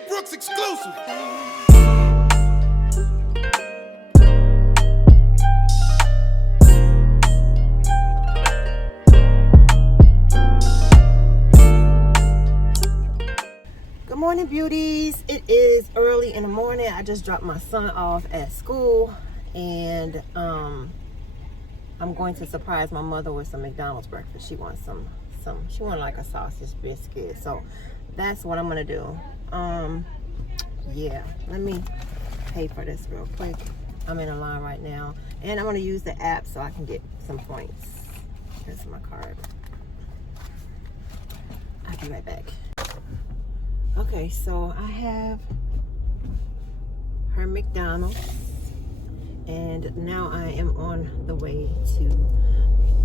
Brooks exclusive. Good morning, beauties. It is early in the morning. I just dropped my son off at school, and I'm going to surprise my mother with some McDonald's breakfast. She wants she wanted like a sausage biscuit, so that's what I'm gonna do. Yeah, let me pay for this real quick. I'm in a line right now, and I'm gonna use the app so I can get some points. Here's my card. I'll be right back. Okay, so I have her McDonald's, and now I am on the way to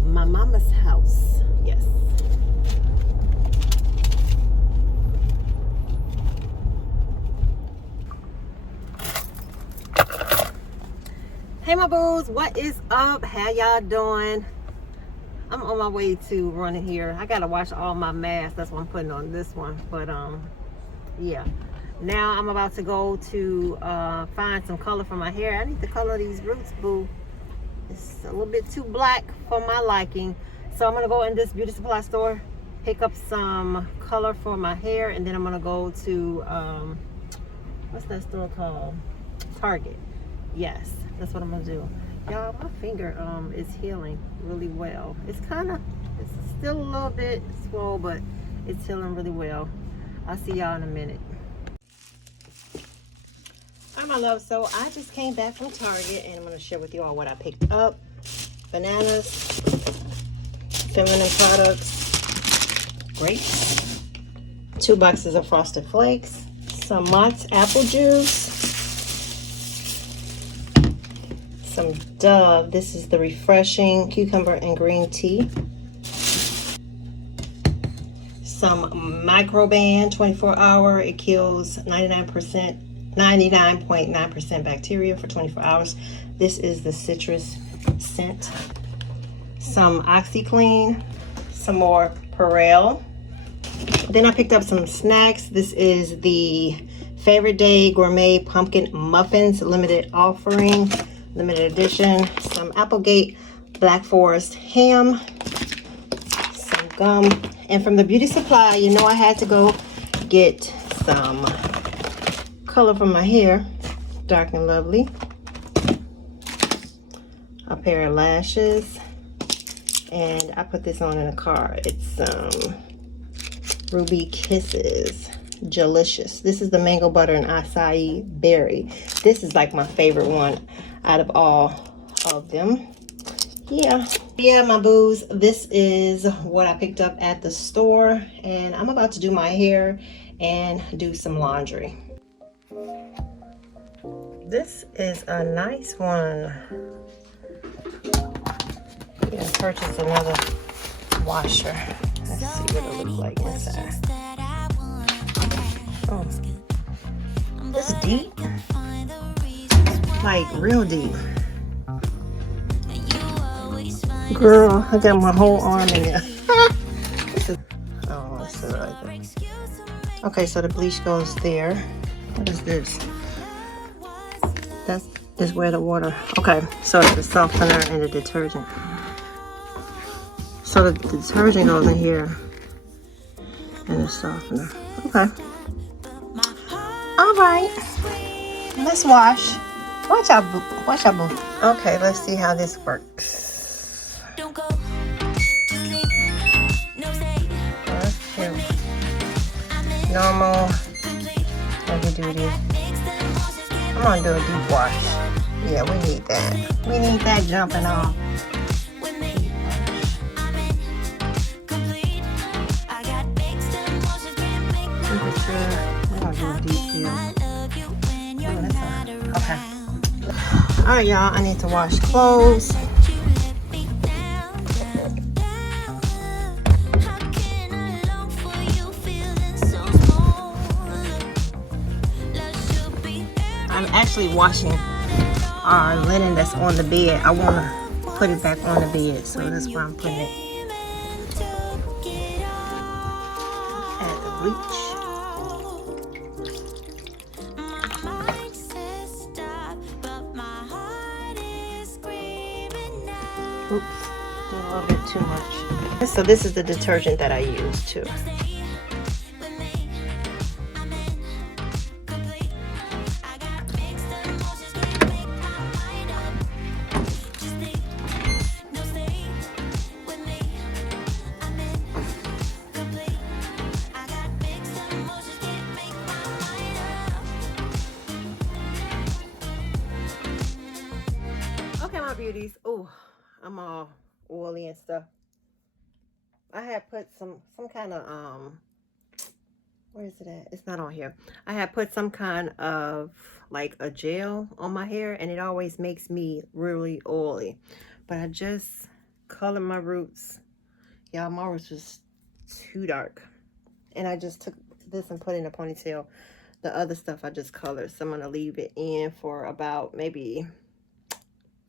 my mama's house. Yes. Hey my boos, what is up? How y'all doing? I'm on my way to running here. I gotta wash all my masks. That's why I'm putting on this one. But yeah, now I'm about to go to find some color for my hair. I need to color these roots, boo. It's a little bit too black for my liking, so I'm gonna go in this beauty supply store, pick up some color for my hair, and then I'm gonna go to what's that store called? Target. Yes, that's what I'm gonna do. Y'all, my finger is healing really well. It's still a little bit swole, but it's healing really well. I'll see y'all in a minute. Hi my love, so I just came back from Target, and I'm going to share with you all what I picked up. Bananas, feminine products, grapes, 2 boxes of Frosted Flakes, some Mott's apple juice, some Dove. This is the refreshing cucumber and green tea. Some Microban 24-hour. It kills 99.9% bacteria for 24 hours. This is the citrus scent. Some OxyClean, some more Perel. Then I picked up some snacks. This is the Favorite Day Gourmet Pumpkin Muffins limited offering, limited edition. Some Applegate Black Forest ham, some gum. And from the beauty supply, you know I had to go get some color for my hair, Dark and Lovely, a pair of lashes, and I put this on in the car. It's Ruby Kisses, Delicious. This is the mango butter and acai berry. This is like my favorite one out of all of them. Yeah, my boos, this is what I picked up at the store, and I'm about to do my hair and do some laundry. This is a nice one. I'm gonna purchase another washer. Let's see what it looks like inside. Oh, this is deep, like real deep. Girl, I got my whole arm in there. This is, oh, let's do it like that. Okay, so the bleach goes there. What is this? That is where the water. Okay, so the softener and the detergent. So the detergent goes in here, and the softener. Okay. All right. Let's wash. Watch out, boo. Watch out, boo. Okay, let's see how this works. That's cute. Normal, heavy duty. I'm gonna do a deep wash. Yeah, we need that. We need that jumping off. We're gonna do a deep feel. Okay. Alright, y'all, I need to wash clothes. I'm actually washing our linen that's on the bed. I want to put it back on the bed, so that's why I'm putting it. Add the bleach. Oops, did a little bit too much. So this is the detergent that I use too. Okay, my beauties. Oh, I'm all oily and stuff. I had put some kind of where is it at? It's not on here. I had put some kind of like a gel on my hair, and it always makes me really oily. But I just colored my roots. Y'all, my roots was too dark, and I just took this and put it in a ponytail. The other stuff I just colored, so I'm gonna leave it in for about maybe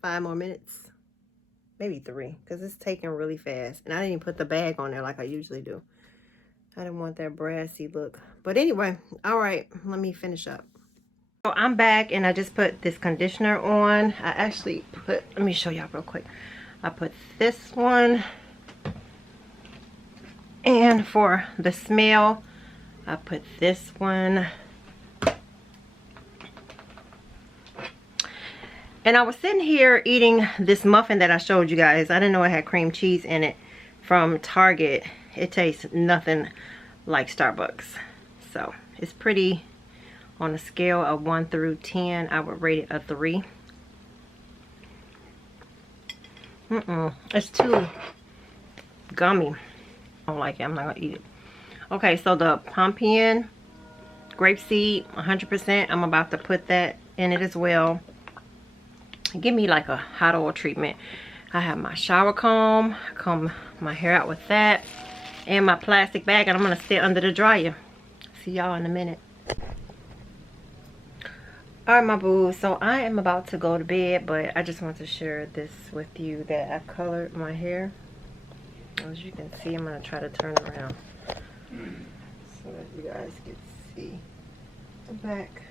5 more minutes, maybe 3, because it's taking really fast. And I didn't even put the bag on there like I usually do. I didn't want that brassy look. But anyway, all right, let me finish up. So I'm back, and I just put this conditioner on. I actually put, let me show y'all real quick. I put this one, and for the smell, I put this one. And I was sitting here eating this muffin that I showed you guys. I didn't know it had cream cheese in it from Target. It tastes nothing like Starbucks. So it's pretty, on a scale of 1 through 10, I would rate it a 3. It's too gummy. I don't like it. I'm not gonna eat it. Okay, so the pumpkin grapeseed, 100%. I'm about to put that in it as well. Give me like a hot oil treatment. I have my shower comb, comb my hair out with that, and my plastic bag, and I'm gonna sit under the dryer. See y'all in a minute. All right, my boo, so I am about to go to bed, but I just want to share this with you that I colored my hair. As you can see, I'm gonna try to turn around so that you guys can see the back.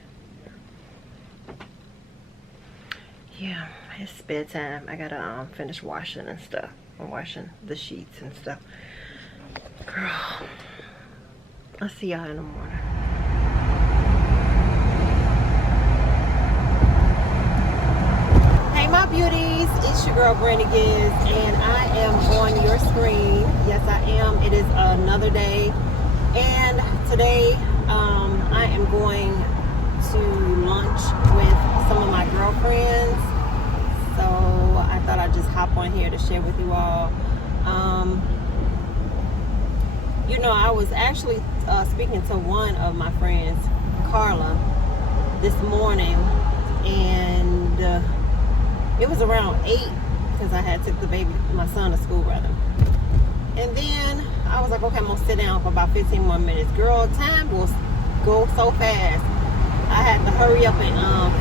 Yeah, it's bedtime. I gotta finish washing and stuff. I'm washing the sheets and stuff. Girl, I'll see y'all in the morning. Hey my beauties, it's your girl Brandy Gibbs, and I am on your screen. Yes, I am. It is another day, and today I am going to lunch with some of my girlfriends. So I thought I'd just hop on here to share with you all. You know, I was actually speaking to one of my friends, Carla, this morning, and it was around 8 because I had took my son to school rather. And then I was like, okay, I'm gonna sit down for about 15 more minutes. Girl, time will go so fast. I had to hurry up and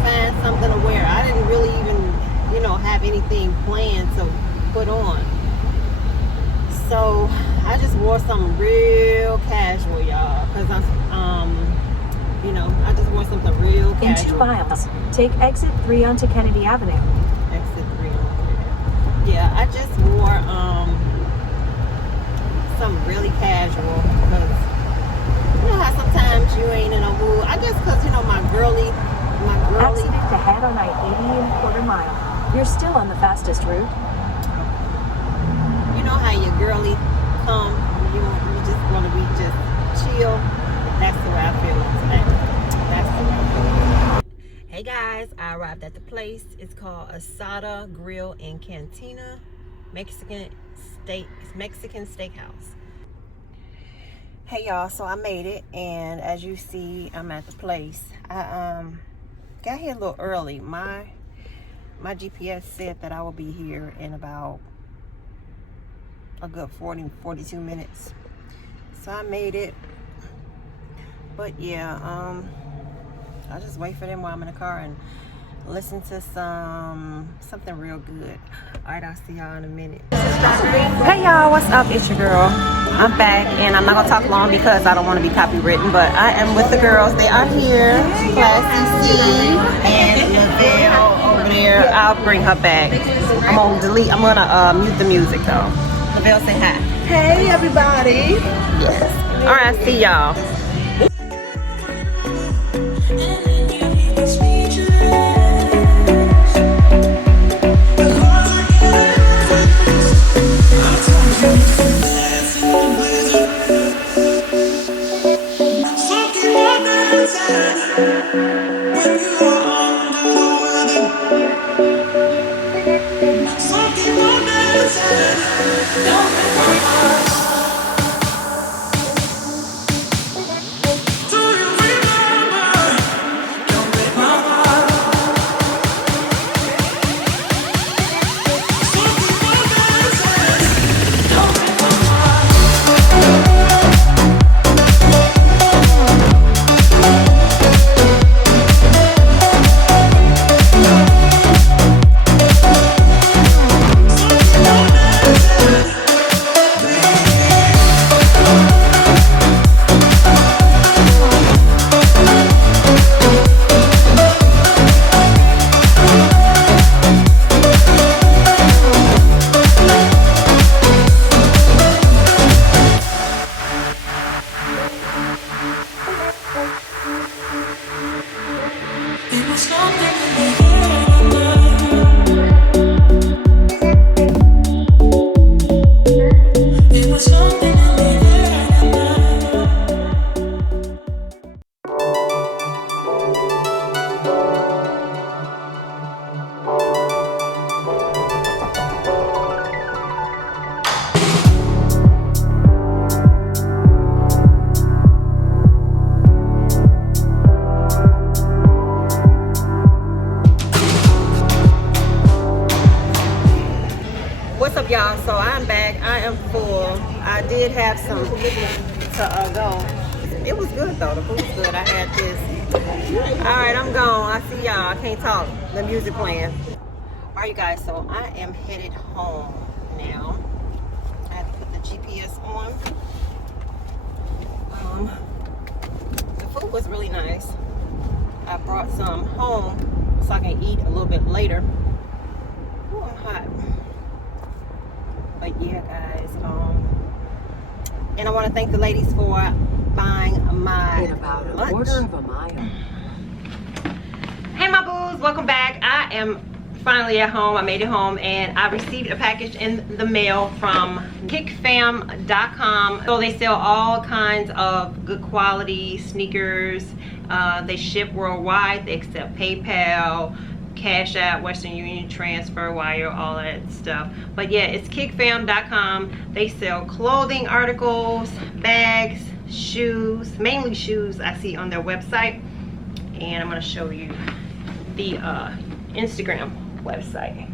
find something to wear. I didn't really even, you know, have anything planned to put on. So I just wore something real casual, y'all, because you know, I just wore something real casual. In 2 miles, take exit 3 onto Kennedy Avenue. Exit 3 onto Kennedy Avenue. Yeah, I just wore something really casual because you know how sometimes you ain't in a mood. I guess because, you know, my girly. Accident ahead on I-80 1/4 mile. You're still on the fastest route. You know how your girly come, you just want to be just chill. That's the way I feel today. That's the way I feel. Hey guys, I arrived at the place. It's called Asada Grill and Cantina, Mexican Steakhouse. Hey y'all, so I made it, and as you see, I'm at the place. I got here a little early. My GPS said that I will be here in about a good 42 minutes. So I made it. But yeah, I'll just wait for them while I'm in the car and listen to something real good. Alright, I'll see y'all in a minute. Hey y'all, what's up? It's your girl. I'm back, and I'm not gonna talk long because I don't want to be copywritten, but I am with the girls. They are here. Classy C and Lavelle over there. Yeah. I'll bring her back. I'm gonna mute the music though. Lavelle, say hi. Hey, everybody. Yes. All right, see y'all. What's up, y'all? So I'm back. I am full. I did have some to go. It was good though. The food was good. I had this. All right, I'm gone. I see y'all. I can't talk. The music playing. All right, you guys. So I am headed home now. I had to put the GPS on. The food was really nice. I brought some home so I can eat a little bit later. Ooh, I'm hot. But yeah, guys, and I want to thank the ladies for buying my In about a lunch. quarter of a mile. Hey my boos, welcome back. I am finally at home. I made it home and I received a package in the mail from Kickfam.com. So they sell all kinds of good quality sneakers. They ship worldwide. They accept PayPal, Cash App, Western Union, Transfer Wire, all that stuff. But yeah, it's Kickfam.com. They sell clothing articles, bags, shoes, mainly shoes I see on their website. And I'm gonna show you the Instagram website.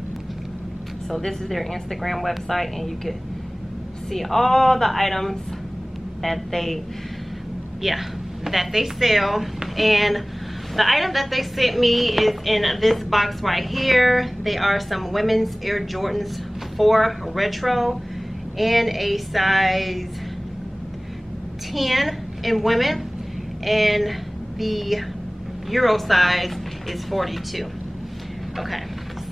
So this is their Instagram website and you can see all the items that they sell. And the item that they sent me is in this box right here. They are some women's Air Jordans 4 Retro in a size 10 in women, and the Euro size is 42. Okay,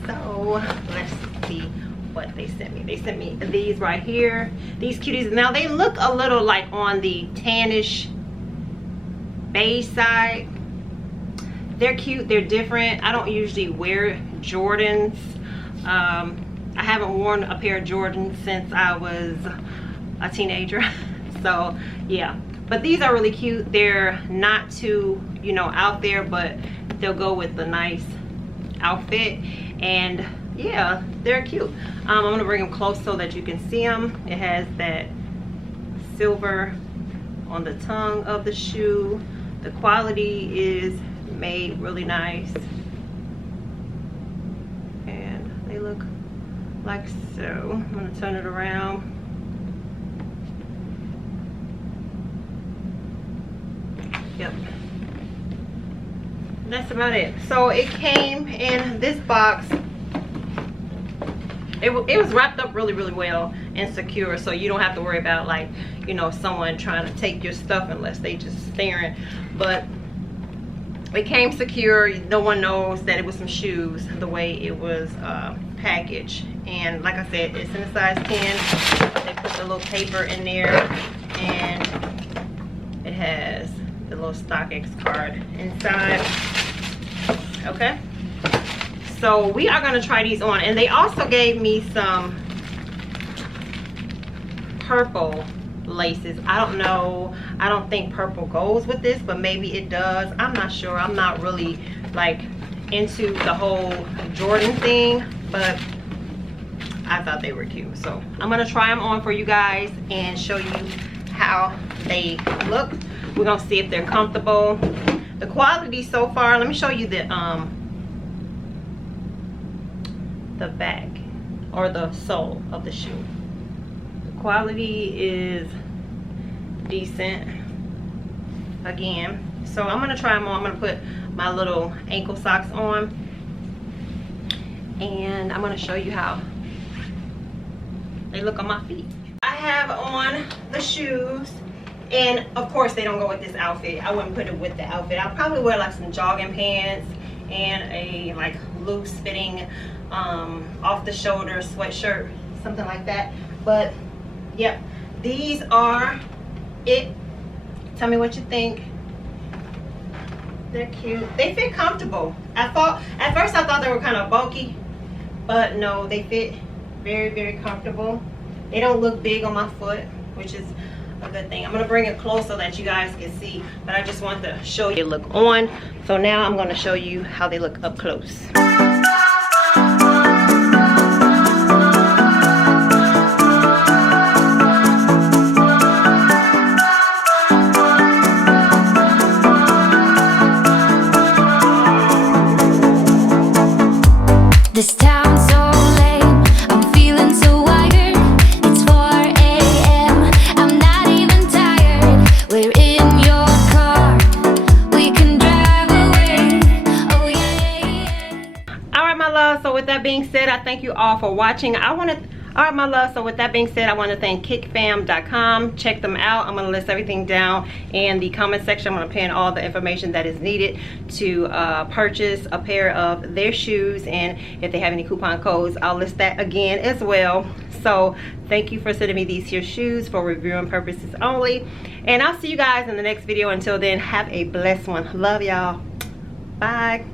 so let's see what they sent me. They sent me these right here, these cuties. Now they look a little like on the tannish beige side. They're cute, they're different. I don't usually wear Jordans. I haven't worn a pair of Jordans since I was a teenager. So yeah, but these are really cute. They're not too, you know, out there, but they'll go with the nice outfit. And yeah, they're cute. I'm gonna bring them close so that you can see them. It has that silver on the tongue of the shoe. The quality is made really nice, and they look like so. I'm gonna turn it around. Yep, that's about it. So it came in this box. It was wrapped up really well and secure, so you don't have to worry about, like, you know, someone trying to take your stuff unless they just staring. But it came secure. No one knows that it was some shoes the way it was packaged. And like I said, it's in a size 10. They put the little paper in there, and it has the little StockX card inside. Okay, so we are going to try these on. And they also gave me some purple laces. I don't know, I don't think purple goes with this, but maybe it does. I'm not sure. I'm not really like into the whole Jordan thing, but I thought they were cute. So I'm gonna try them on for you guys and show you how they look. We're gonna see if they're comfortable. The quality so far, let me show you the back or the sole of the shoe. Quality is decent again. So I'm gonna try them on. I'm gonna put my little ankle socks on, and I'm gonna show you how they look on my feet. I have on the shoes, and of course they don't go with this outfit. I wouldn't put it with the outfit. I'll probably wear like some jogging pants and a like loose fitting off the shoulder sweatshirt, something like that. But yep, these are it. Tell me what you think. They're cute. They fit comfortable. At first I thought they were kind of bulky, but no, they fit very, very comfortable. They don't look big on my foot, which is a good thing. I'm gonna bring it close so that you guys can see, but I just want to show you look on. So now I'm gonna show you how they look up close. This town's so lame, I'm feeling so wired. It's 4 a.m., I'm not even tired. We're in your car, we can drive away. Oh yeah. Alright my love, so with that being said, I thank you all for watching. Alright my love, so with that being said, I want to thank Kickfam.com. Check them out. I'm going to list everything down in the comment section. I'm going to pin all the information that is needed to purchase a pair of their shoes, and if they have any coupon codes, I'll list that again as well. So thank you for sending me these here shoes for reviewing purposes only, and I'll see you guys in the next video. Until then, have a blessed one. Love y'all. Bye.